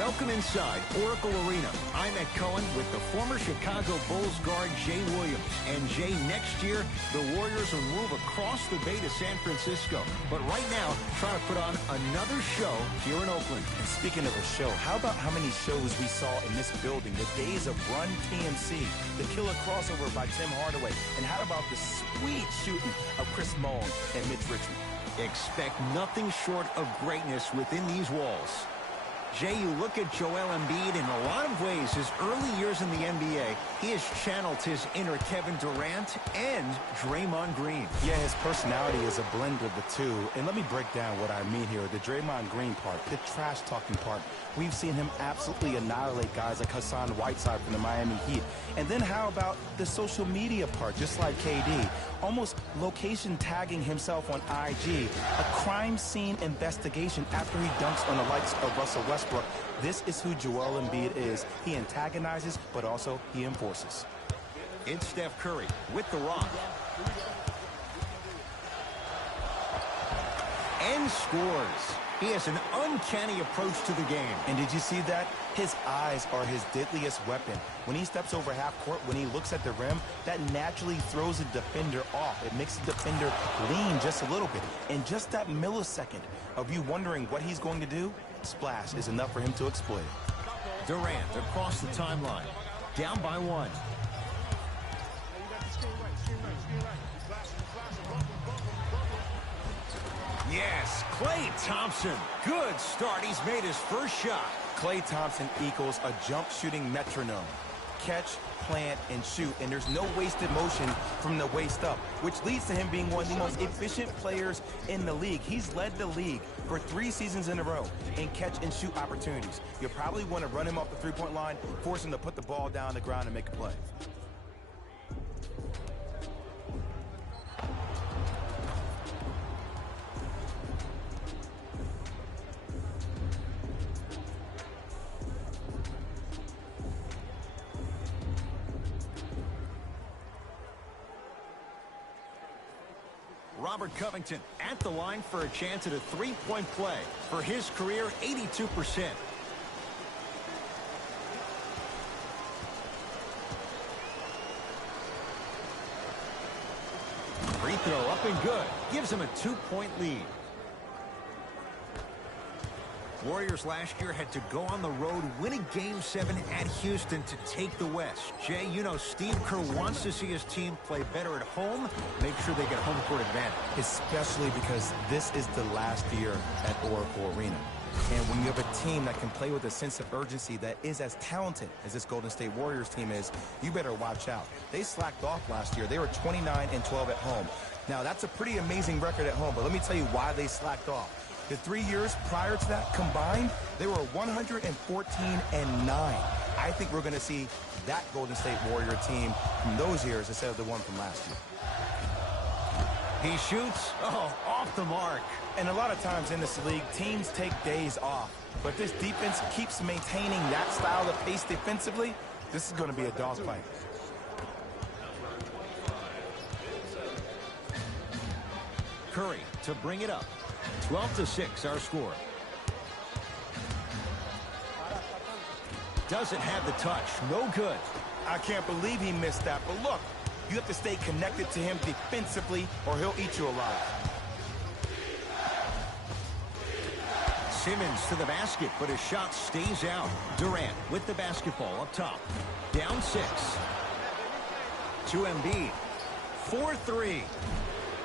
Welcome inside Oracle Arena. I'm Ed Cohen with the former Chicago Bulls guard Jay Williams. And Jay, next year, the Warriors will move across the bay to San Francisco. But right now, trying to put on another show here in Oakland. And speaking of a show, how about how many shows we saw in this building? The days of Run TMC, the killer crossover by Tim Hardaway, and how about the sweet shooting of Chris Mullin and Mitch Richmond? Expect nothing short of greatness within these walls. Jay, you look at Joel Embiid in a lot of ways. His early years in the NBA, he has channeled his inner Kevin Durant and Draymond Green. Yeah, his personality is a blend of the two. And let me break down what I mean here. The Draymond Green part, the trash-talking part. We've seen him absolutely annihilate guys like Hassan Whiteside from the Miami Heat. And then how about the social media part, just like KD? Almost location tagging himself on IG. A crime scene investigation after he dunks on the likes of Russell Westbrook. This is who Joel Embiid is. He antagonizes, but also he enforces. It's Steph Curry with the rock. And scores. He has an uncanny approach to the game. And did you see that? His eyes are his deadliest weapon. When he steps over half court, when he looks at the rim, that naturally throws a defender off. It makes the defender lean just a little bit. And just that millisecond of you wondering what he's going to do, splash is enough for him to exploit it. Durant across the timeline. Down by one. Yes, Klay Thompson. Good start. He's made his first shot. Klay Thompson equals a jump shooting metronome. Catch, plant, and shoot, and there's no wasted motion from the waist up, which leads to him being one of the most efficient players in the league. He's led the league for 3 seasons in a row in catch and shoot opportunities. You'll probably want to run him off the three-point line, force him to put the ball down on the ground and make a play. Robert Covington at the line for a chance at a three-point play. For his career, 82%. Free throw up and good. Gives him a 2-point lead. Warriors last year had to go on the road, win a Game 7 at Houston to take the West. Jay, you know Steve Kerr wants to see his team play better at home, make sure they get home court advantage. Especially because this is the last year at Oracle Arena. And when you have a team that can play with a sense of urgency that is as talented as this Golden State Warriors team is, you better watch out. They slacked off last year. They were 29-12 at home. Now, that's a pretty amazing record at home, but let me tell you why they slacked off. The 3 years prior to that combined, they were 114-9. I think we're going to see that Golden State Warrior team from those years instead of the one from last year. He shoots, off the mark. And a lot of times in this league, teams take days off. But this defense keeps maintaining that style of pace defensively. This is going to be a dogfight. Curry to bring it up. 12-6, our score. Doesn't have the touch. No good. I can't believe he missed that. But look, you have to stay connected to him defensively or he'll eat you alive. Simmons to the basket, but his shot stays out. Durant with the basketball up top. Down 6. To Embiid. 4-3.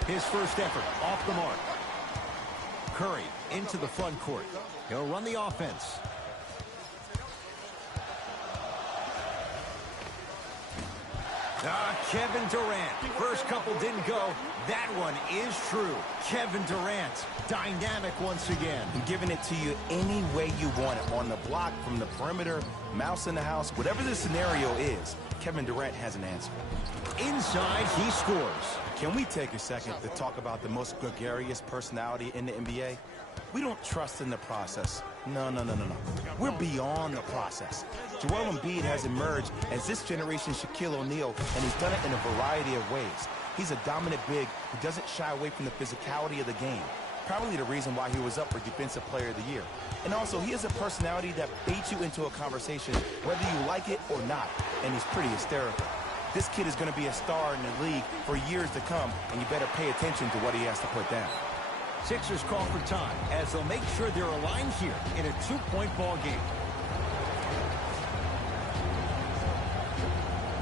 His first effort off the mark. Curry into the front court. He'll run the offense. Kevin Durant. First couple didn't go. That one is true. Kevin Durant, dynamic once again. And giving it to you any way you want it. On the block, from the perimeter, mouse in the house, whatever the scenario is, Kevin Durant has an answer. Inside, he scores. Can we take a second to talk about the most gregarious personality in the NBA? We don't trust in the process. No. We're beyond the process. Joel Embiid has emerged as this generation's Shaquille O'Neal, and he's done it in a variety of ways. He's a dominant big who doesn't shy away from the physicality of the game. Probably the reason why he was up for Defensive Player of the Year. And also, he has a personality that baits you into a conversation whether you like it or not, and he's pretty hysterical. This kid is going to be a star in the league for years to come, and you better pay attention to what he has to put down. Sixers call for time as they'll make sure they're aligned here in a 2-point ball game.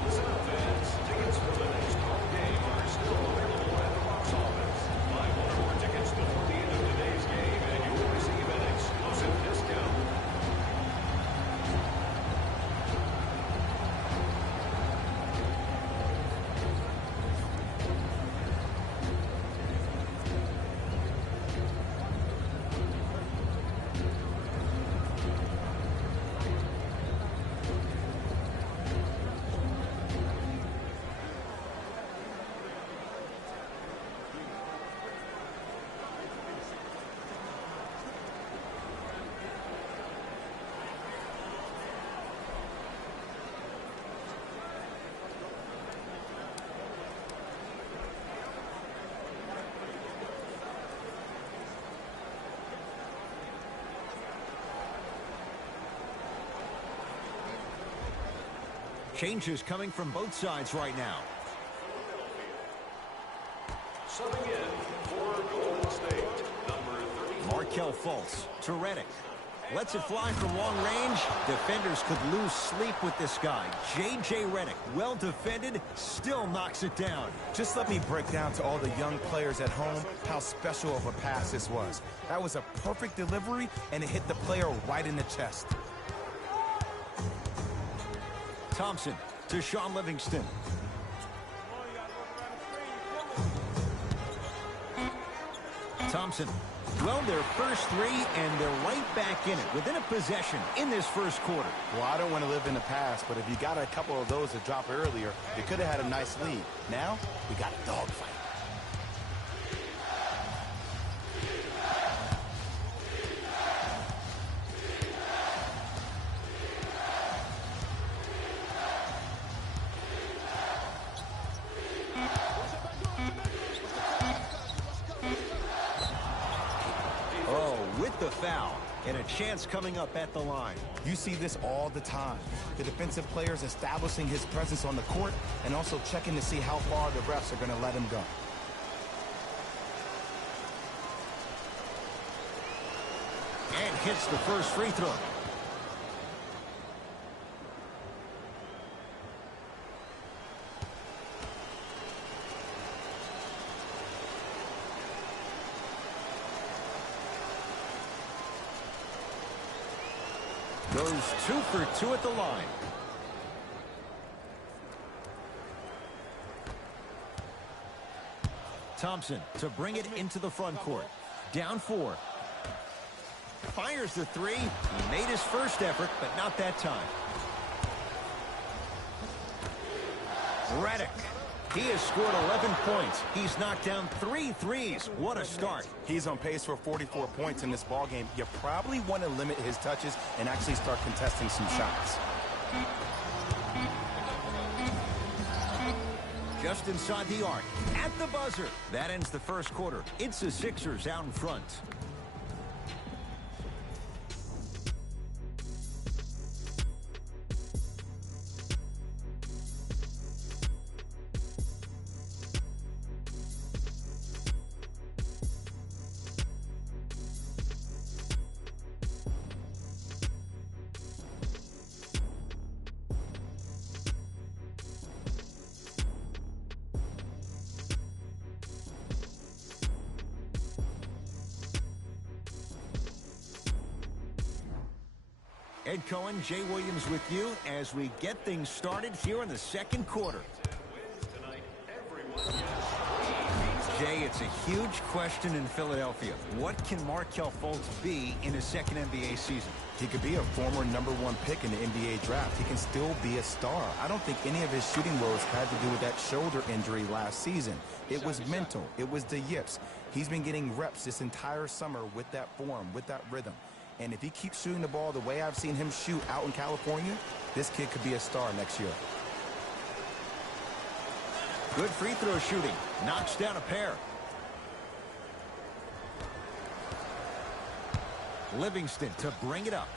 Listen up, fans. Tickets for the next home game are still available at the box office. Buy one or more tickets before the end of today's game, and you'll receive an exclusive discount. Changes coming from both sides right now. Subbing in for Golden State, number 30. Markelle Fultz to Redick. Lets it fly from long range. Defenders could lose sleep with this guy. J.J. Redick, well defended, still knocks it down. Just let me break down to all the young players at home how special of a pass this was. That was a perfect delivery, and it hit the player right in the chest. Thompson to Shaun Livingston. Thompson, well, their first three, and they're right back in it, within a possession in this first quarter. Well, I don't want to live in the past, but if you got a couple of those to drop earlier, you could have had a nice lead. Now, we got a dogfight. The foul, and a chance coming up at the line. You see this all the time. The defensive players establishing his presence on the court and also checking to see how far the refs are going to let him go. And hits the first free throw. Goes 2 for 2 at the line. Thompson to bring it into the front court. Down 4. Fires the three. He made his first effort, but not that time. Redick. He has scored 11 points. He's knocked down 3 threes. What a start. He's on pace for 44 points in this ballgame. You probably want to limit his touches and actually start contesting some shots. Just inside the arc. At the buzzer. That ends the first quarter. It's the Sixers out in front. Ed Cohen, Jay Williams with you as we get things started here in the second quarter. Jay, it's a huge question in Philadelphia. What can Markelle Fultz be in his second NBA season? He could be a former #1 pick in the NBA draft. He can still be a star. I don't think any of his shooting woes had to do with that shoulder injury last season. It was mental. It was the yips. He's been getting reps this entire summer with that form, with that rhythm. And if he keeps shooting the ball the way I've seen him shoot out in California, this kid could be a star next year. Good free throw shooting. Knocks down a pair. Livingston to bring it up.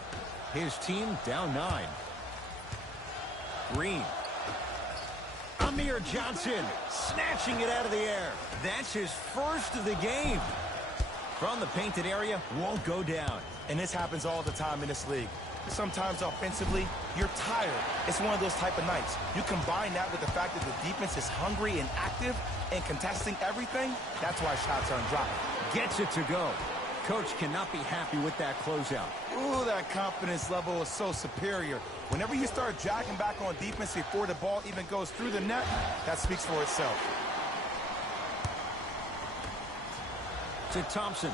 His team down 9. Green. Amir Johnson snatching it out of the air. That's his first of the game. From the painted area, won't go down. And this happens all the time in this league. Sometimes offensively, you're tired. It's one of those type of nights. You combine that with the fact that the defense is hungry and active and contesting everything, that's why shots aren't dropping. Gets it to go. Coach cannot be happy with that closeout. Ooh, that confidence level is so superior. Whenever you start jacking back on defense before the ball even goes through the net, that speaks for itself. To Thompson.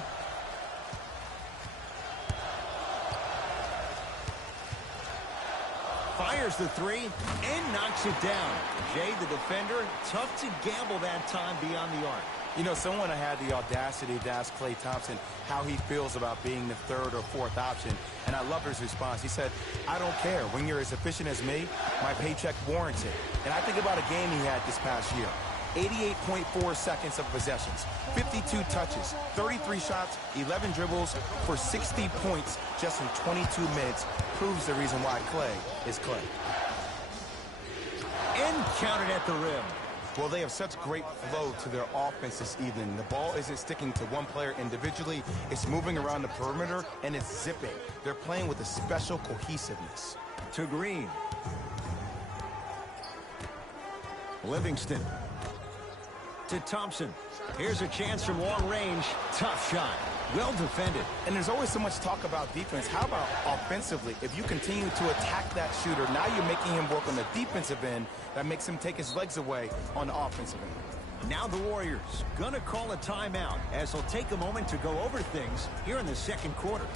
Fires the 3 and knocks it down. Jay, the defender, tough to gamble that time beyond the arc. You know, someone had the audacity to ask Klay Thompson how he feels about being the 3rd or 4th option, and I love his response. He said, I don't care. When you're as efficient as me, my paycheck warrants it. And I think about a game he had this past year. 88.4 seconds of possessions, 52 touches, 33 shots, 11 dribbles for 60 points just in 22 minutes. Proves the reason why Klay is Klay. And counted at the rim. Well, they have such great flow to their offense this evening. The ball isn't sticking to one player individually. It's moving around the perimeter, and it's zipping. They're playing with a special cohesiveness. To Green. Livingston. To Thompson. Here's a chance from long range. Tough shot. Well defended. And there's always so much talk about defense. How about offensively? If you continue to attack that shooter, now you're making him work on the defensive end. That makes him take his legs away on the offensive end. Now the Warriors gonna call a timeout as they'll take a moment to go over things here in the second quarter.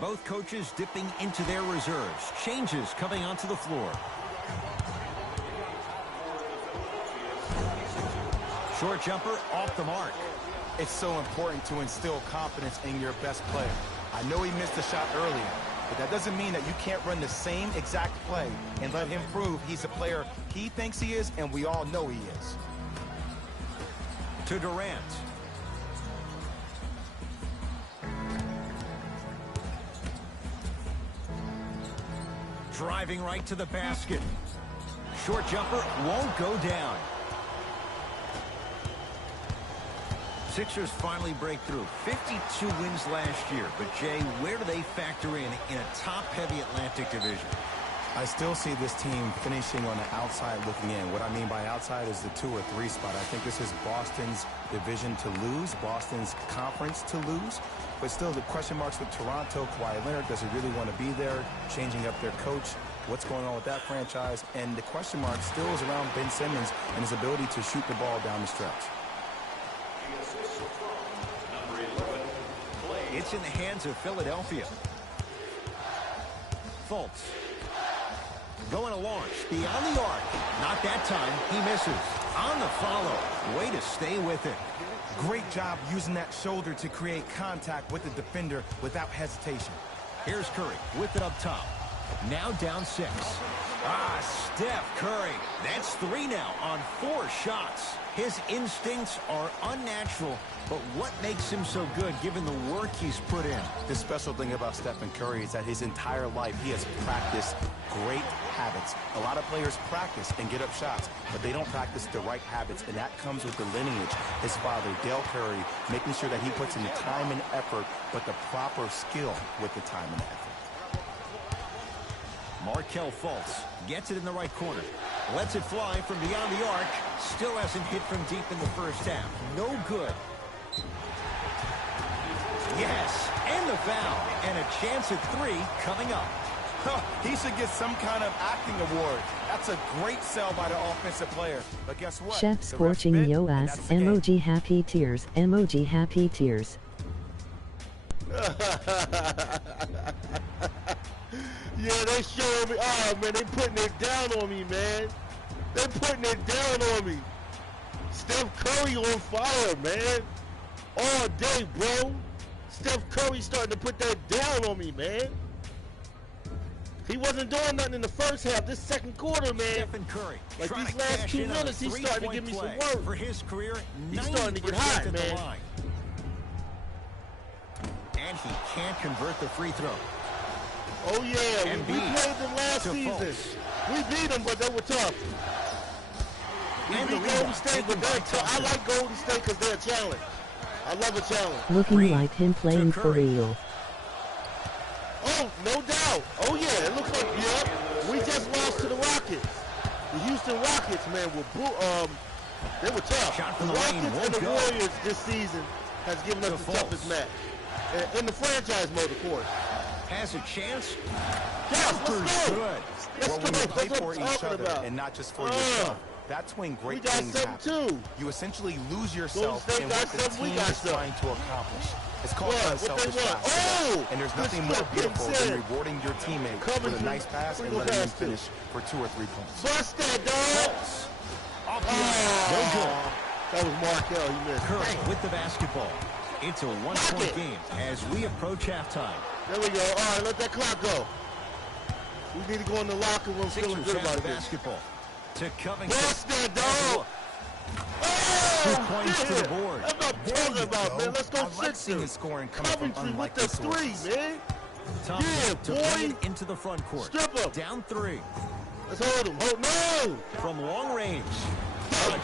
Both coaches dipping into their reserves. Changes coming onto the floor. Short jumper off the mark. It's so important to instill confidence in your best player. I know he missed a shot earlier, but that doesn't mean that you can't run the same exact play and let him prove he's the player he thinks he is, and we all know he is. To Durant. Driving right to the basket. Short jumper won't go down. Sixers finally break through. 52 wins last year. But, Jay, where do they factor in a top-heavy Atlantic division? I still see this team finishing on the outside looking in. What I mean by outside is the 2 or 3 spot. I think this is Boston's division to lose, Boston's conference to lose. But still, the question marks with Toronto. Kawhi Leonard, does he really want to be there? Changing up their coach. What's going on with that franchise? And the question mark still is around Ben Simmons and his ability to shoot the ball down the stretch. It's in the hands of Philadelphia. Fultz. Going to launch. Beyond the arc. Not that time. He misses. On the follow. Way to stay with it. Great job using that shoulder to create contact with the defender without hesitation. Here's Curry with it up top. Now down 6. Steph Curry. That's 3 now on 4 shots. His instincts are unnatural, but what makes him so good given the work he's put in? The special thing about Stephen Curry is that his entire life he has practiced great habits. A lot of players practice and get up shots, but they don't practice the right habits, and that comes with the lineage. His father, Dale Curry, making sure that he puts in the time and effort, but the proper skill with the time and effort. Markelle Fultz gets it in the right corner. Lets it fly from beyond the arc. Still hasn't hit from deep in the first half. No good. Yes, and the foul. And a chance at 3 coming up. He should get some kind of acting award. That's a great sell by the offensive player. But guess what? Chef scorching yo ass, emoji happy tears, emoji happy tears. Yeah, they showing me. Oh, man, they putting it down on me, man. They putting it down on me. Steph Curry on fire, man. All day, bro. Steph Curry starting to put that down on me, man. He wasn't doing nothing in the first half. This second quarter, man. Stephen Curry. Like these last 2 minutes, he's starting to give me some work. For his career, he's starting to get hot, man. And he can't convert the free throw. Oh, yeah. We played them last season. We beat them, but they were tough. We beat Golden State, but they're tough. I like Golden State because they're a challenge. I love a challenge. Looking like him playing for real. Oh, no doubt. Oh, yeah. It looks like, yeah. We just lost to the Rockets. The Houston Rockets, man, they were tough. The Rockets and the Warriors this season has given us the toughest match. In the franchise mode, of course. Has a chance. Yes, let's go. Good. Well, when you play for each other and not just for yourself, that's when great things happen. You essentially lose yourself in what the team is trying to accomplish. It's called unselfish basketball. And there's nothing more beautiful than rewarding your teammate with a nice pass and letting them finish for 2 or 3 points. Bust that, dog. No good. That was Markelle. He missed. Curry with the basketball. It's a 1-point game as we approach halftime. There we go. All right, let that clock go. We need to go in the locker room feeling good about it. Basketball to Covington. Bust that, dog. 2 points to the board. That's what I'm talking about, man. Let's go Sixers. Scoring coming from unlikely sources. With the 3, man. Yeah, to bring it into the front court. Strip up. Down 3. Let's hold him. No. From long range.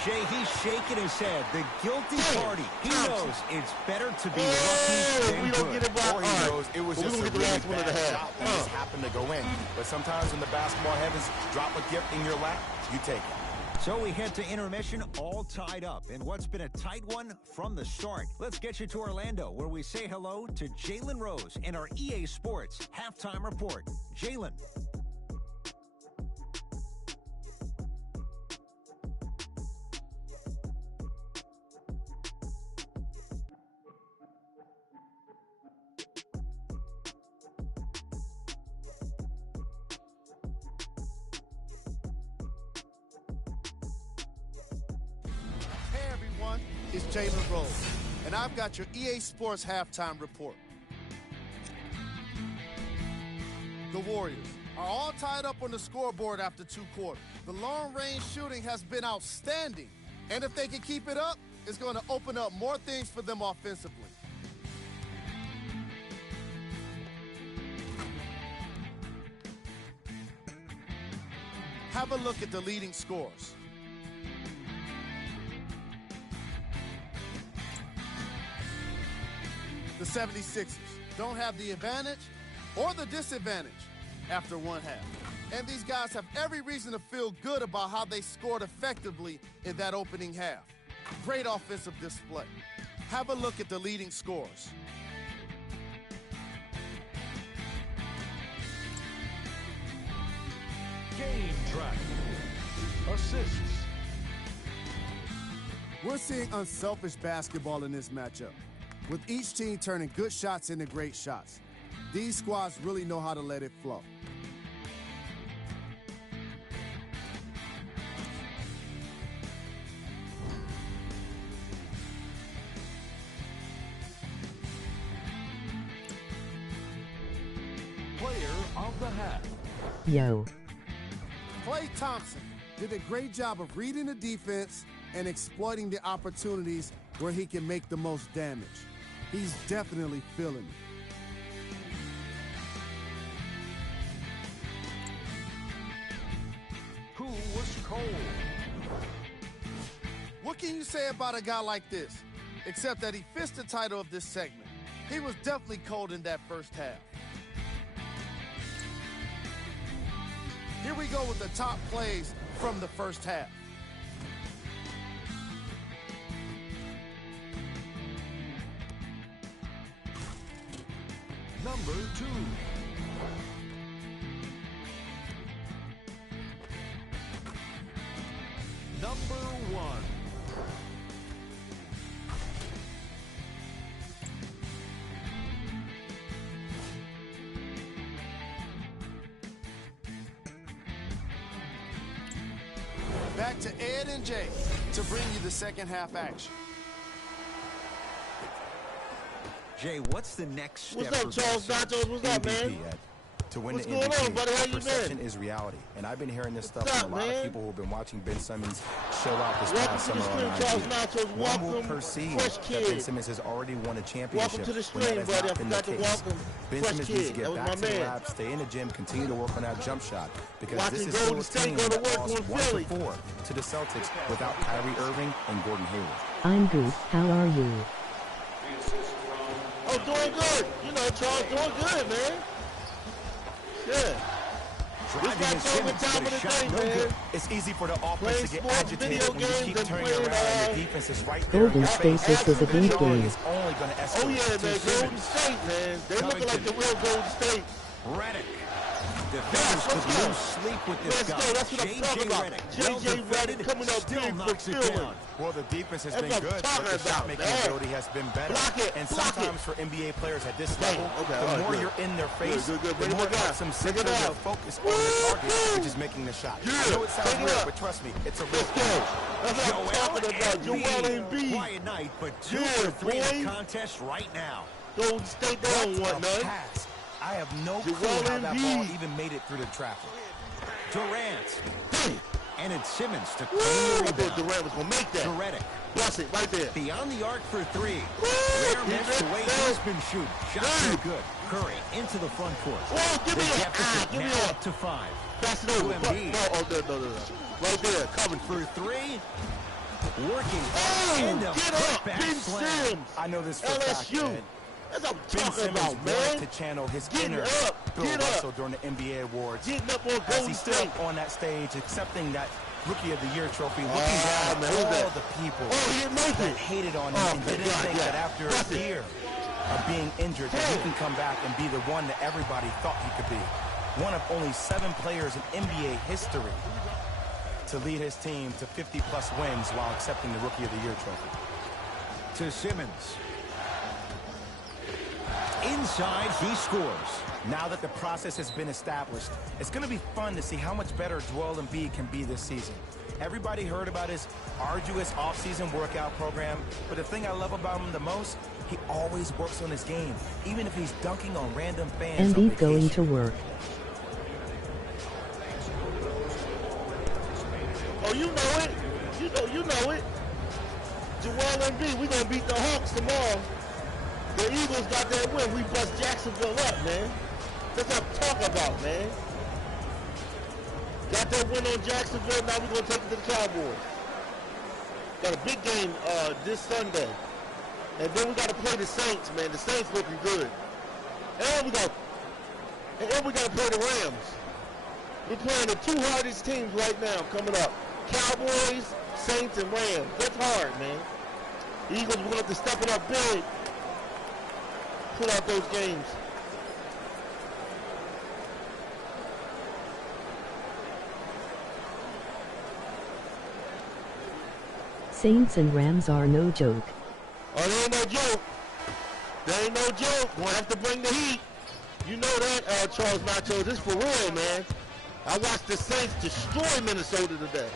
Jay, he's shaking his head. The guilty party. He knows it's better to be lucky than we don't get it by. Or he knows it was just a really bad shot that just happened to go in. But sometimes when the basketball heavens drop a gift in your lap, you take it. So we head to intermission all tied up in what's been a tight one from the start. Let's get you to Orlando, where we say hello to Jalen Rose in our EA Sports Halftime Report. Jalen. It's Jalen Rose, and I've got your EA Sports Halftime Report. The Warriors are all tied up on the scoreboard after 2 quarters. The long-range shooting has been outstanding, and if they can keep it up, it's going to open up more things for them offensively. Have a look at the leading scorers. The 76ers don't have the advantage or the disadvantage after 1 half. And these guys have every reason to feel good about how they scored effectively in that opening half. Great offensive display. Have a look at the leading scorers. Game track. Assists. We're seeing unselfish basketball in this matchup, with each team turning good shots into great shots. These squads really know how to let it flow. Player of the half. Yo. Klay Thompson did a great job of reading the defense and exploiting the opportunities where he can make the most damage. He's definitely feeling it. Who was cold? What can you say about a guy like this? Except that he fits the title of this segment. He was definitely cold in that first half. Here we go with the top plays from the first half. Number 2. Number 1. Back to Ed and Jay to bring you the second half action. Jay, what's the next step? What's up, Charles Nachos? What's up, man? MVP, Ed. To win What's the going MVP, on, buddy? How you perception been? is reality. And I've been hearing this stuff What's from up, a lot man? of people who have been watching Ben Simmons show out this Welcome past to the summer stream, on Charles IG. Nachos. One will Welcome, perceive Fresh that Kid. Ben Simmons has already won a championship. Welcome to the when that stream, has buddy. not I been forgot the to case. welcome Ben Fresh Simmons needs to Kid. get That was back my to the man. lab, stay in the gym, continue to work on that jump shot. Because Watching this is still Golden a State team go to that work lost on 1 Philly. to 4 to the Celtics without Kyrie Irving and Gordon Hayward. I'm good. How are you? Oh, doing good. You know, Charles, doing good, man. Yeah. This Driving my his favorite Simmons, time but of the a shot day, no man. good. It's easy for the offense Playing to get sports, agitated video when you games, keep and turning playing, around and the defense is right there in Golden your State, face. this is a good Showing game. is only going to escalate. Oh, yeah, man. To Golden Simmons. State, man. They looking like the real Golden State. Redick. Defenders let's could go. lose sleep with this Let's guy. go. That's what I'm talking about. Redick. J.J. Well defended, Redick coming up still big for knocks it Philly. down. Well, the defense has That's been what I'm good, but talking the about, shot-making man. ability has been better. Block it, And block sometimes for NBA players at this Dang, level, okay, the all right, more good. you're in their face, Good. the Bring it more it back. helps them Bring center it their out. focus on the target, which is making the shot. Yeah, I know it sounds take it weird, up. but trust me, it's a real Let's go. That's what I'm talking about. Joel Embiid. Quiet night, but 2 Yeah, for 3 in boy. the contest right now. Golden State, they don't want a none. pass. I have no Joel clue how that ball Embiid. even made it through the traffic. Durant. And it's Simmons to Woo! claim I the thought rebound. Durant was going to make that. To Redick. Bless it, right there. Beyond the arc for 3. Woo! Rare He miss the missed way that. he's been shooting. Shots Hey. no good. Curry into the front court. Oh, give The me that. deficit Give me now that. up to 5. Pass it over. To Embiid. No. Right there, covered. For 3. Working. Oh, And a get up, putback Ben slam. Sims. I know this for a fact, LSU. Ed. That's what I'm Ben talking Simmons about, wanted man. to channel his Getting inner up, Bill get up. Russell during the NBA awards. Getting up on As Golden he stood State. up on that stage, accepting that Rookie of the Year trophy, looking Ah, down man, at who's all that? the people Oh, he didn't make that it. hated on him Oh, and thank didn't God, think yeah. that after That's a it. year of being injured, that he can come back and be the one that everybody thought he could be. One of only 7 players in NBA history to lead his team to 50-plus wins while accepting the Rookie of the Year trophy. To Simmons. Inside, he scores. Now that the process has been established, it's going to be fun to see how much better Joel Embiid can be this season. Everybody heard about his arduous offseason workout program, but the thing I love about him the most, he always works on his game, even if he's dunking on random fans on Embiid going vacation. to work. Oh, you know it. You know it. Joel Embiid, we going to beat the Hawks tomorrow. The Eagles got that win. We bust Jacksonville up, man. That's what I'm talking about, man. Got that win on Jacksonville. Now we're going to take it to the Cowboys. Got a big game this Sunday. And then we got to play the Saints, man. The Saints looking good. And we got to play the Rams. We're playing the 2 hardest teams right now coming up. Cowboys, Saints, and Rams. That's hard, man. The Eagles will have to step it up big. Pull out those games. Saints and Rams are no joke. Oh, they ain't no joke. They ain't no joke. Gonna have to bring the heat. You know that, Charles Nachos. This for real, man. I watched the Saints destroy Minnesota today.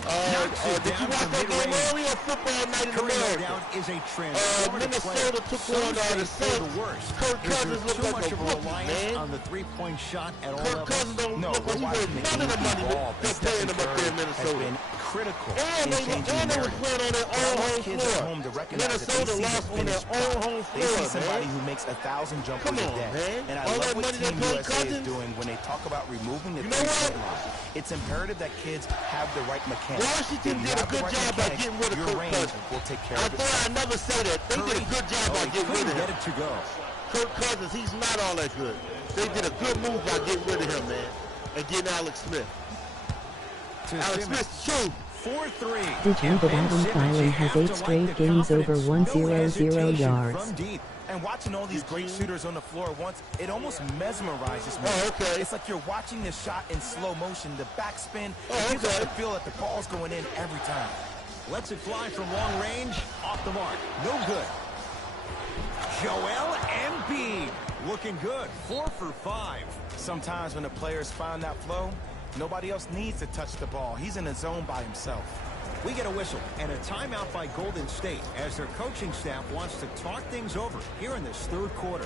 Knocks it Did you down watch from that game mid-range. earlier? Football Night in Curry, no America. doubt, is a transformative Minnesota player. took Some on say the for Saints. the worst. Kirk Is there Cousins looked too like much a of a rookie, reliance man. on the three-point shot at all Kirk levels? Cousins don't No, look like we're he watching worth the none of the AD money ball, they're and paying him up there in Stephen Curry has Minnesota. been critical And in they changing the was narrative. playing on their But I own want home kids at floor. home to recognize that Minnesota they see lost the on their finished own product. home They see floor, somebody man. who makes 1,000 jumpers Come a on, day. man. And I All love that what money they Team pay USA is Cousins? doing when they talk about removing the You know what? three-point line. It's imperative that kids have the right mechanics. Washington If you did a have the good right job by mechanics, getting rid of your Kirk range Cousins. will take care I of it. thought I'd never say that. They did a good job by He getting rid couldn't of get him. it to go. Kirk Cousins, he's not all that good. They did a good move by getting rid of him, man, and getting Alex Smith. To Alex Simmons. Smith's true. 4-3. Did you know that And Adam Ben Simmons, Thielen you has have 8 to straight like the games over confidence. 100 No hesitation yards? from deep. And watching all these great shooters on the floor at once, it almost mesmerizes me. Oh, okay. It's like you're watching the shot in slow motion, the backspin. Oh, It gives us okay. the feel that the ball's going in every time. Lets it fly from long range. Off the mark. No good. Joel Embiid. Looking good. 4 for 5. Sometimes when the players find that flow, nobody else needs to touch the ball. He's in the zone by himself. We get a whistle and a timeout by Golden State as their coaching staff wants to talk things over here in this third quarter.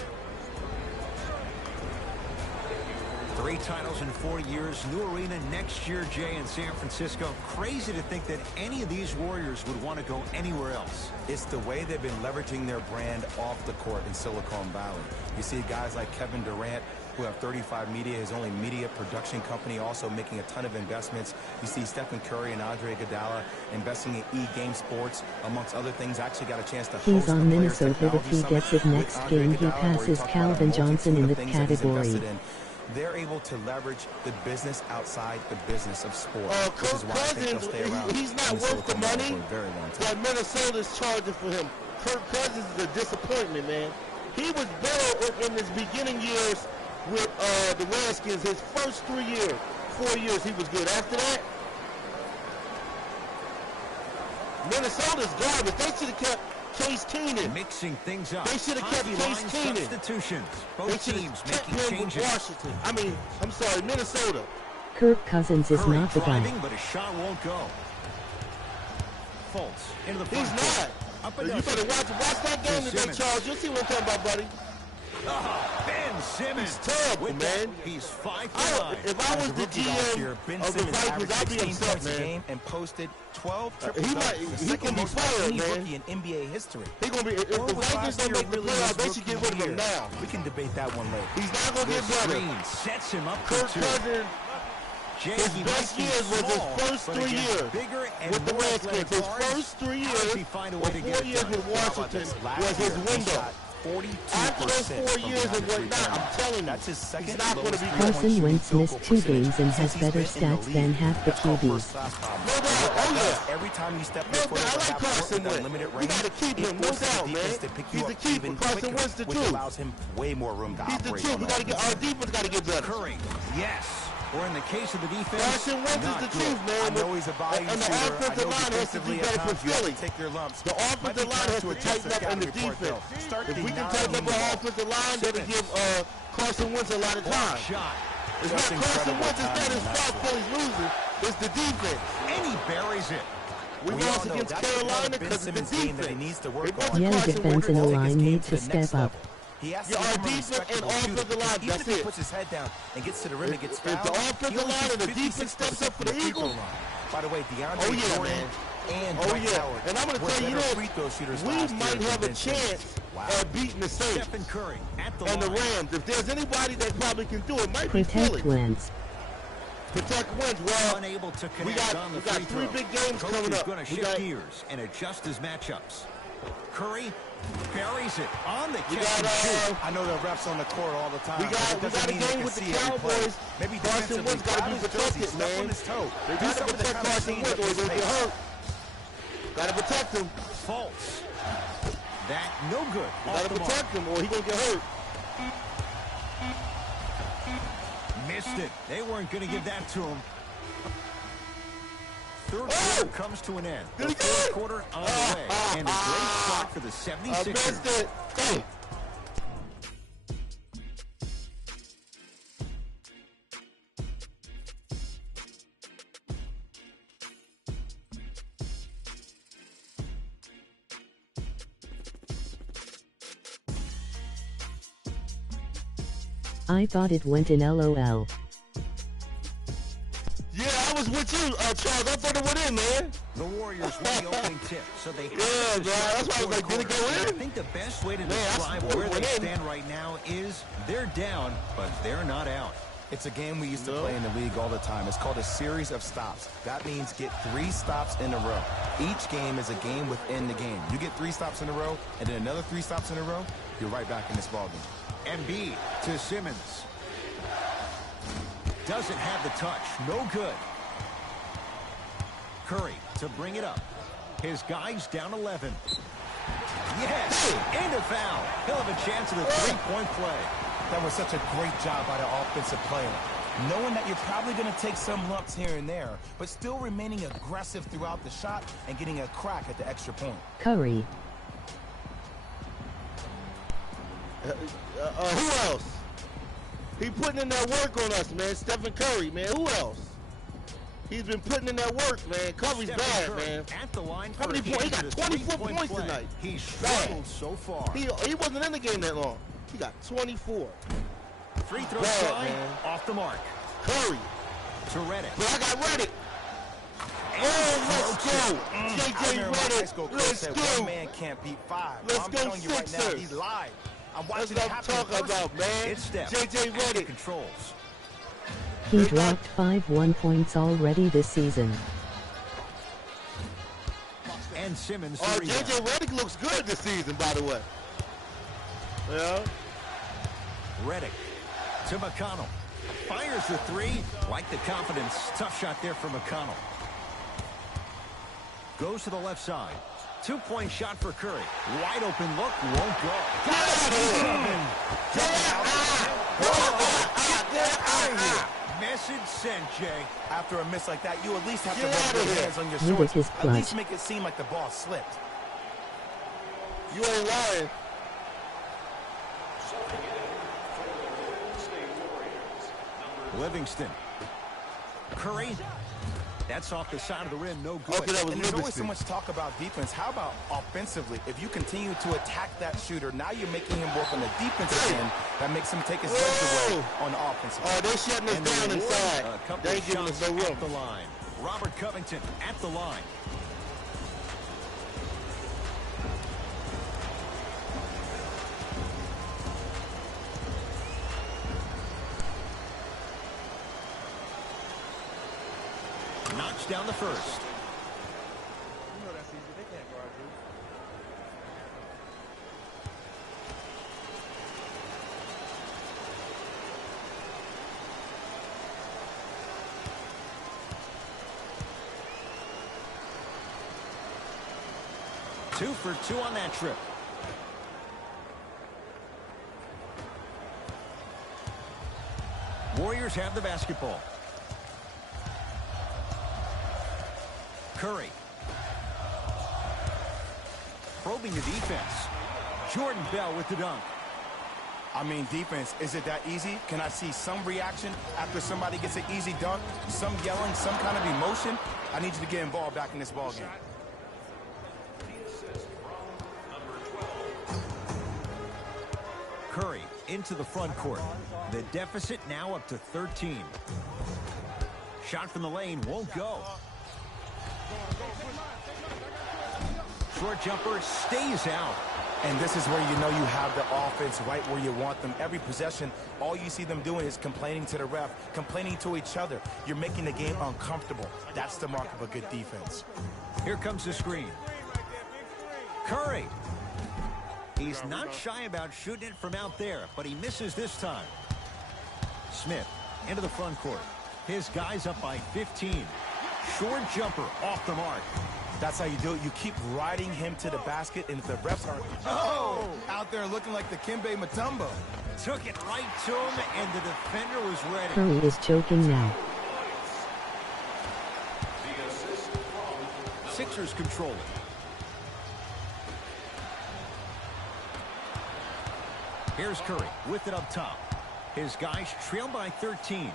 3 titles in 4 years, new arena next year, Jay, in San Francisco. Crazy to think that any of these Warriors would want to go anywhere else. It's the way they've been leveraging their brand off the court in Silicon Valley. You see guys like Kevin Durant, who have 35 Media, his only media production company, also making a ton of investments. You see Stephen Curry and Andre Iguodala investing in E-Game Sports, amongst other things. I actually got a chance to He's host on the Players Minnesota Technology if he Summit gets it with next Andre game. He Iguodala, where passes talked about a Calvin multitude Johnson in of the things that he's category. invested in. They're able to leverage the business outside the business of sport, which Kirk is why I think they'll Cousins, stay around he's not in worth the Silicon Valley money for a very long time. that Minnesota's charging for him. Kirk Cousins is a disappointment, man. He was better in his beginning years with the Redskins. His first 4 years, he was good. After that, Minnesota's garbage. They should have kept Case Keenum. Mixing things up. They should have kept Hockey Case line Keenum. substitutions. They Both should teams have kept making him with changes. Washington. I'm sorry, Minnesota. Kirk Cousins is Curry not the guy. driving, but his shot won't go. Fultz into the front He's court. not. Up and You down. better watch that game today, Simmons. Charles. You'll see what I'm talking about, buddy. Ben Simmons. He's terrible, With man. that, he's 5 for I, 9. if I was the Rookie last year, GM Ben of the Simmons Vikings, averaged I'd be 16 upset, points a man. game and posted 12 he triple might- doubles, the he second gonna be most by fired, any man. rookie in NBA history. He gonna be. If Or the was Vikings last don't year make the really playoffs, his they should get rookie rid of him year? now. We can debate that one later. He's not gonna The get better. screen sets him up Kirk for 2. Cousins, Jay, his he best might be years was his small, first but 3 against years bigger and with the more Redskins. athletic His guards, first 3 how years does he find a or way to 4 get it years done? with How about Washington this? was Last his year, he window. shot 42% After those 4 from years behind and the whatnot, three-point I'm line. telling you, That's his second he's not going to lowest be three-point Carson shooting Wentz field missed goal 2 percentage games and has since he's better been in the stats than league. half the That's called QBs. first-class problem. No doubt. What that Oh, does, yeah. every time you step No your foot doubt. over I like half court Carson with that Wentz. limited We range, gotta keep it him, no forces the doubt, defense man. to pick He's you the up keeper. even Carson quicker, Wentz the which truth. allows him way more room to He's the operate truth. on We got to offense. get our defense. Got to get better. Curry, yes. Or in the case of the defense, Carson Wentz is not the good. truth, man. I know he's a volume and the shooter. I offensive know line has to defensively be at better for times you have Philly. to take your lumps. The Might offensive be line time has to to adjust tighten the up in the scouting report, defense. though. Start If we can denying tighten up him the our ball. offensive line, that'll Simmons. give Carson Wentz a lot of Block time. shot. It's not Just Carson incredible Wentz. It's not timing his on that fault play. Philly's losing. It's the defense. And he buries it. We We lost all know against that's the part Carolina of Ben because of the Simmons' game that he defense. needs to work It on. wasn't Yeah, Carson defense Wentz. and the Take his line game need to to the next step up. level. He has to Yeah, our become a defense and respectable shooter. offensive line, Even that's if he it. puts his head down and gets to the rim and gets If fouled, the he offensive only line shoots and the defense 56% steps up for the from free throw Eagles. line. By the way, DeAndre Oh, yeah, Jordan man. and Oh, Dwight yeah. Howard And I'm going to were tell you better this. free throw shooters We last might year have than a Ben Simmons. chance Wow. at beating the Saints Stephen Curry at the and the line. Rams. If there's anybody that probably can do it, might be Philly. Protect Wentz. Protect Wentz. Well, Unable to we connect got on the 3 free throw. big games Coach coming is up. going to We shift got- gears and adjust his matchups. Curry buries it on the We catch got, and shoot. I know the refs on the court all the time. We but got- it we doesn't got a mean they game can with the see every play. Cowboys. Maybe Carson defensively, Wentz gotta grab be his jersey, protected, step man. on his toe. They Do got to something protect that kind of Carson change Wentz up or his he's going to get pace. hurt. Got to protect him. False. That no good. Got Off to the mark. protect him or he's going to get hurt. Missed it. They weren't going to give that to him. Third Oh! quarter comes to an end. The Did he get fourth it? quarter on the way. And a great start for the I 76ers. missed it. Hey. I thought it went in LOL. Yeah, I was with you, Charles. I thought it went in, man. The Warriors win the opening tip, so they have Yeah, to man. start That's why I was the like, did it fourth go quarter. in? I think the best way to Man, I describe swore it where they went in. stand right now is they're down, but they're not out. It's a game we used to No. play in the league all the time. It's called a series of stops. That means get 3 stops in a row. Each game is a game within the game. You get 3 stops in a row, and then another 3 stops in a row, you're right back in this ballgame. Embiid to Simmons. Doesn't have the touch. No good. Curry to bring it up. His guy's down 11. Yes! And a foul. He'll have a chance at a 3-point play. That was such a great job by the offensive player. Knowing that you're probably going to take some lumps here and there, but still remaining aggressive throughout the shot and getting a crack at the extra point. Curry. Who else? He putting in that work on us, man. Stephen Curry, man. Who else? He's been putting in that work, man. Curry's Stephen bad, Curry man. at the line How for many a points? He chance got at a 24 3-point points play. tonight. He's Bad. struggled so far. He wasn't in the game that long. He got 24. Free throw Bad, try man. off the mark. Curry. To Redick. But I got Redick. Oh, let's go. I JJ remember my high Redick. school coach Let's said go. one man can't beat 5. Let's I'm go telling you right now, Sixers. he's live. I'm That's watching what it I'm happen in talking person. about, man. It's Steph. JJ At the Redick. controls. He dropped 5 1-points already this season. And Simmons the Oh, rebound. JJ Redick looks good this season, by the way. Yeah. Redick to McConnell. Fires the 3. Like the confidence. Tough shot there for McConnell. Goes to the left side. 2-point shot for Curry. Wide open look. Won't go. Got it. Message sent, Jay. After a miss like that, you at least have to Get rub out your of here. hands on your Redick shorts. is At clutch. least make it seem like the ball slipped. You ain't lying. Livingston. Curry. That's off the side of the rim. No good. Okay, that was And there's always so Livingston. much talk about defense. How about offensively? If you continue to attack that shooter, now you're making him work on the defensive end. That makes him take his legs away Whoa. on the offensive Oh, end. they shutting us And down the inside. A couple They of ain't giving shots us no at room. the line. Robert Covington at the line. Knocks down the first. Two for 2 on that trip. Warriors have the basketball. Curry. Probing the defense. Jordan Bell with the dunk. I mean, defense, is it that easy? Can I see some reaction after somebody gets an easy dunk? Some yelling, some kind of emotion? I need you to get involved back in this ballgame. Curry into the front court. The deficit now up to 13. Shot from the lane won't go. Short jumper stays out. And this is where you know you have the offense right where you want them. Every possession, all you see them doing is complaining to the ref, complaining to each other. You're making the game uncomfortable. That's the mark of a good defense. Here comes the screen. Curry. He's not shy about shooting it from out there, but he misses this time. Smith into the front court. His guy's up by 15. Short jumper off the mark. That's how you do it. You keep riding him to the basket, and if the refs are out there looking like the Kimbe Mutombo. Took it right to him, and the defender was ready. Curry is choking now. Sixers control it. Here's Curry with it up top. His guys trail by 13.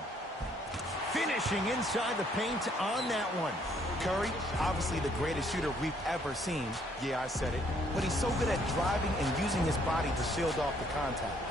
Finishing inside the paint on that one. Curry, obviously the greatest shooter we've ever seen. Yeah, I said it. But he's so good at driving and using his body to shield off the contact.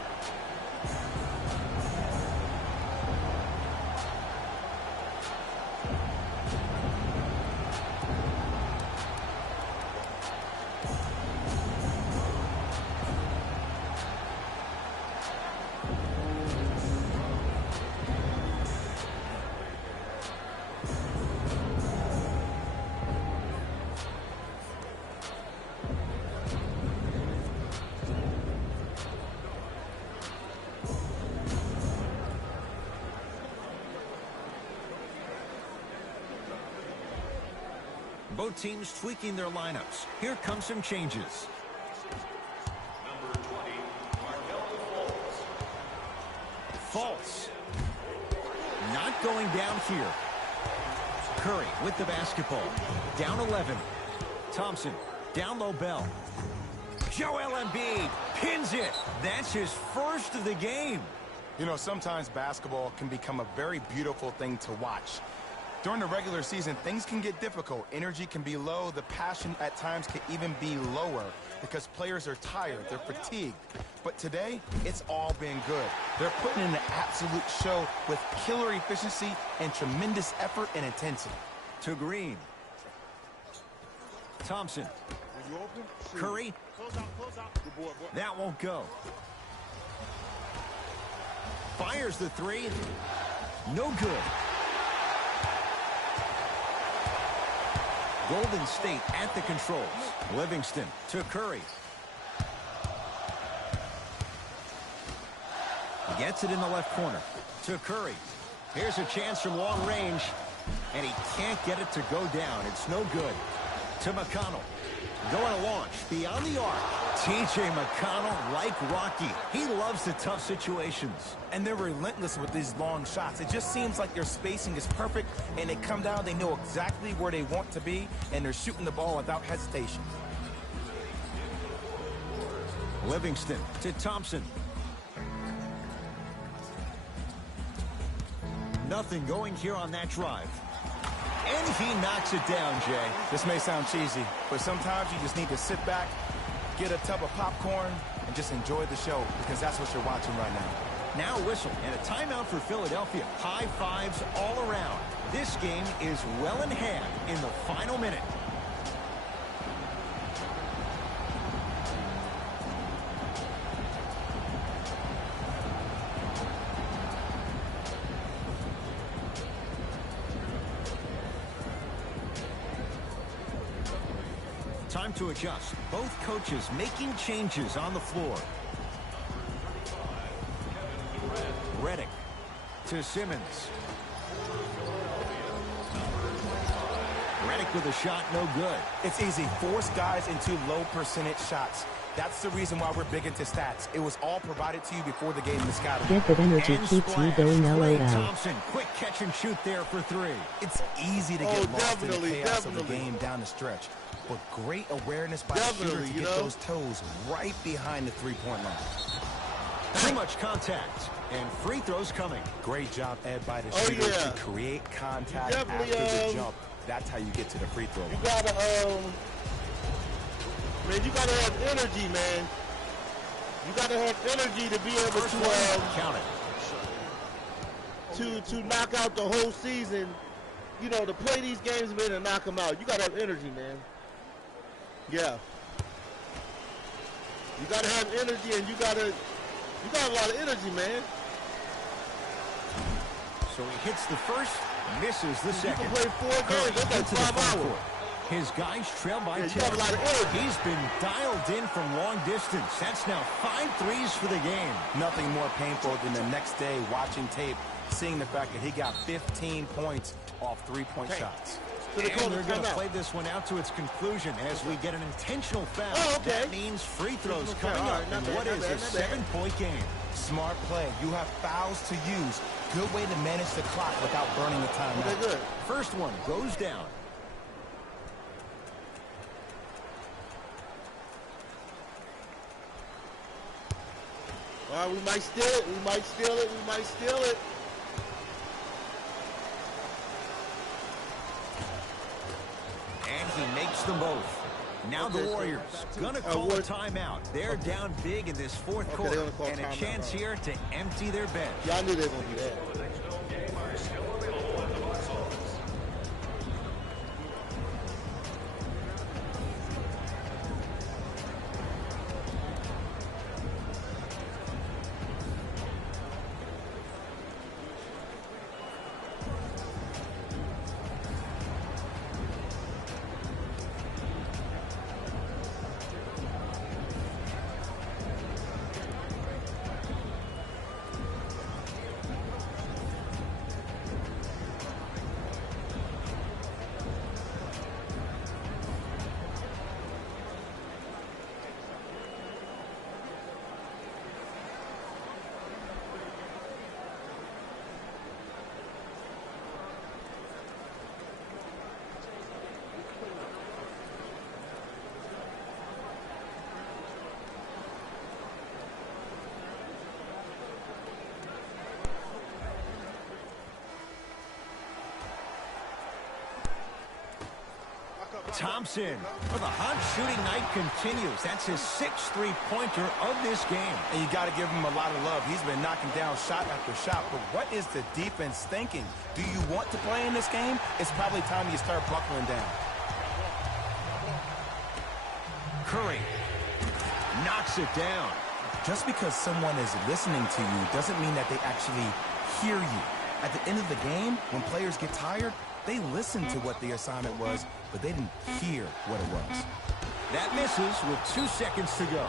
Both teams tweaking their lineups. Here come some changes. Number 20, Markel Fultz. Not going down here. Curry with the basketball. Down 11. Thompson. Down low, Bell. Joel Embiid pins it. That's his first of the game. You know, sometimes basketball can become a very beautiful thing to watch. During the regular season, things can get difficult. Energy can be low. The passion at times can even be lower because players are tired. They're fatigued. But today, it's all been good. They're putting in an absolute show with killer efficiency and tremendous effort and intensity. To Green. Thompson. Curry. That won't go. Fires the three. No good. Golden State at the controls. Livingston to Curry. Gets it in the left corner to Curry. Here's a chance from long range, and he can't get it to go down. It's no good. To McConnell. Going to launch beyond the arc. T.J. McConnell, like Rocky, he loves the tough situations. And they're relentless with these long shots. It just seems like their spacing is perfect, and they come down, they know exactly where they want to be, and they're shooting the ball without hesitation. Livingston to Thompson. Nothing going here on that drive. And he knocks it down, Jay. This may sound cheesy, but sometimes you just need to sit back, get a tub of popcorn, and just enjoy the show, because that's what you're watching right now. Now a whistle and a timeout for Philadelphia. High fives all around. This game is well in hand in the final minute. Time to adjust. Both coaches making changes on the floor. Redick to Simmons. Redick with a shot, no good. It's easy. Force guys into low percentage shots. That's the reason why we're big into stats. It was all provided to you before the game misguided. Get that energy And keeps you splash. going Klay LOL. Thompson, quick catch and shoot there for three. It's easy to get lost in the definitely, chaos of the definitely. game down the stretch. But great awareness by the Definitely, shooter to you get know? those toes right behind the three-point line. Too much contact. And free throws coming. Great job, Ed, by the Oh, shooter yeah. to create contact You after definitely, the jump. That's how you get to the free throw You line. gotta, man, you gotta have energy, man. You gotta have energy to be able First one, count it. to knock out the whole season. You know, to play these games, man, and knock them out. You gotta have energy, man. Yeah. You gotta have energy, and you got a lot of energy, man. So he hits the first, misses the You second. can play 4 Curry games. That's like gets to the 5 front hours. court. His guys trail by Yeah, you 10. have a lot of energy. He's been dialed in from long distance. That's now 5 threes for the game. Nothing more painful than the next day watching tape, seeing the fact that he got 15 points off three-point shots. So they And call they're the going to timeout. play this one out to its conclusion as we get an intentional foul. Oh, okay. That means free throws Intentional coming foul. All up right, not in bad, what not is bad, a not bad. 7-point game. Smart play. You have fouls to use. Good way to manage the clock without burning the timeout. Okay, good. First one goes down. All right, we might steal it. We might steal it. We might steal it. And he makes them both. Now the Okay, so Warriors gonna call a timeout. They're down big in this fourth Okay, quarter, they're gonna call and a timeout, chance right. here to empty their bench. Y'all knew they were gonna do that. game are still available at the box office. Thompson. Well, the hot shooting night continues. That's his 6th three-pointer of this game. And you got to give him a lot of love. He's been knocking down shot after shot. But what is the defense thinking? Do you want to play in this game? It's probably time you start buckling down. Curry knocks it down. Just because someone is listening to you doesn't mean that they actually hear you. At the end of the game, when players get tired, they listen to what the assignment was, but they didn't hear what it was. That misses with 2 seconds to go.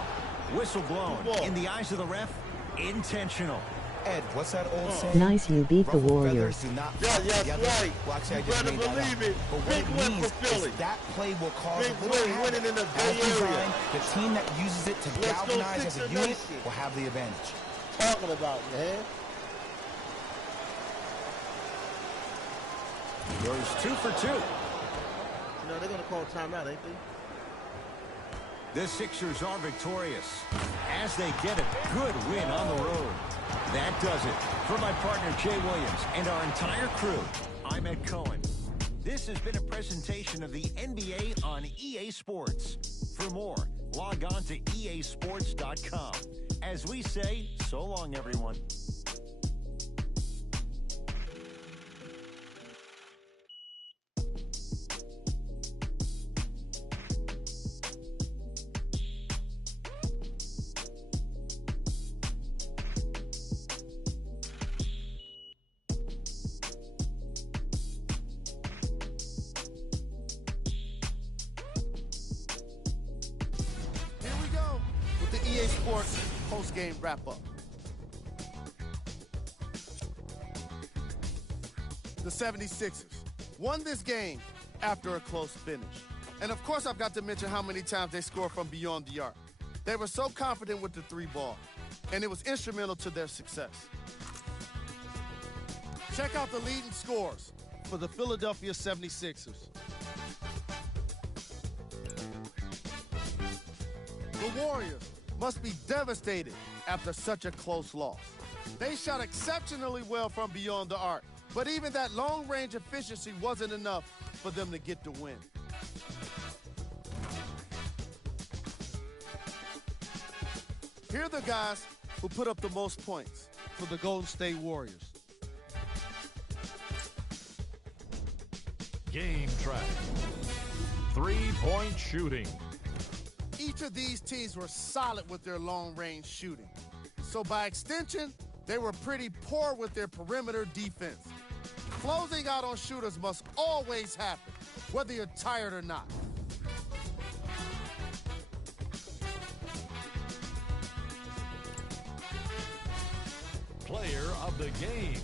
Whistle blown. In the eyes of the ref, intentional. Ed, what's that old saying? Nice, you beat the Ruffled Warriors. feathers do not Yeah, flock that's together. right. Well, actually, I You just better made that believe up. it. But what Big it win means for Philly. is that play will cause Big a little win, winning in the Bay As designed, Area. the team that uses it to Let's go galvanize Sixer as a unit Nation. will have the advantage. Talking about, man. Goes 2 for 2. You know, they're going to call timeout, ain't they? The Sixers are victorious as they get a good win on the road. That does it. For my partner, Jay Williams, and our entire crew, I'm Ed Cohen. This has been a presentation of the NBA on EA Sports. For more, log on to easports.com. As we say, so long, everyone. Here we go with the EA Sports post-game wrap-up. The 76ers won this game after a close finish. And of course, I've got to mention how many times they scored from beyond the arc. They were so confident with the three ball, and it was instrumental to their success. Check out the leading scores for the Philadelphia 76ers. The Warriors must be devastated after such a close loss. They shot exceptionally well from beyond the arc, but even that long-range efficiency wasn't enough for them to get the win. Here are the guys who put up the most points for the Golden State Warriors. Game track. 3-point shooting. Each of these teams were solid with their long-range shooting. So by extension, they were pretty poor with their perimeter defense. Closing out on shooters must always happen, whether you're tired or not. Player of the game.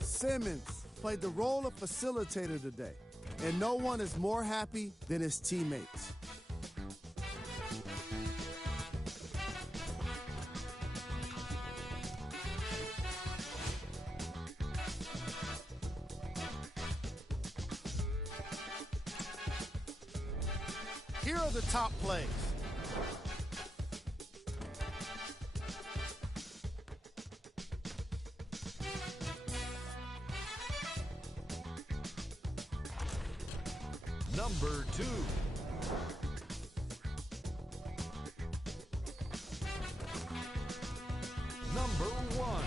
Simmons played the role of facilitator today, and no one is more happy than his teammates. Here are the top plays. Number 2. Number 1.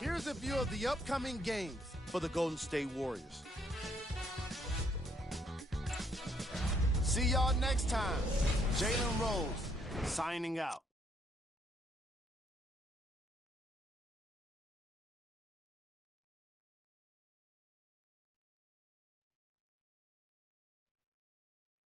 Here's a view of the upcoming games for the Golden State Warriors. See y'all next time. Jalen Rose signing out.